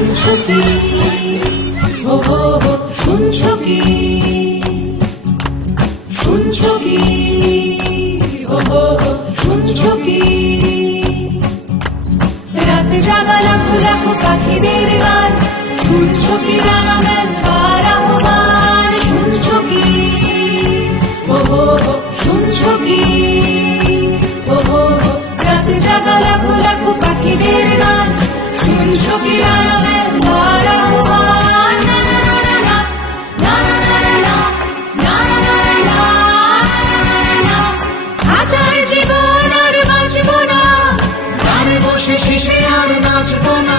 শুনছো কি, হো হো হো, শুনছো কি, শুনছো কি, হো হো হো, শুনছো কি। রাতে জাগা লাখো লাখো পাখিদের গান, শুনছো কি রাঙা মেঘার আহ্বান, শুনছো কি, হো হো হো, শুনছো কি, হো হো হো, রাতে জাগা লাখো লাখো পাখিদের গান, শুনছো কি রাঙা মেঘার আহ্বান। না না না না না না না না না না, হাজার জীবন আর বাঁচবো না, গানে বসে শেষে আর নাচবো না।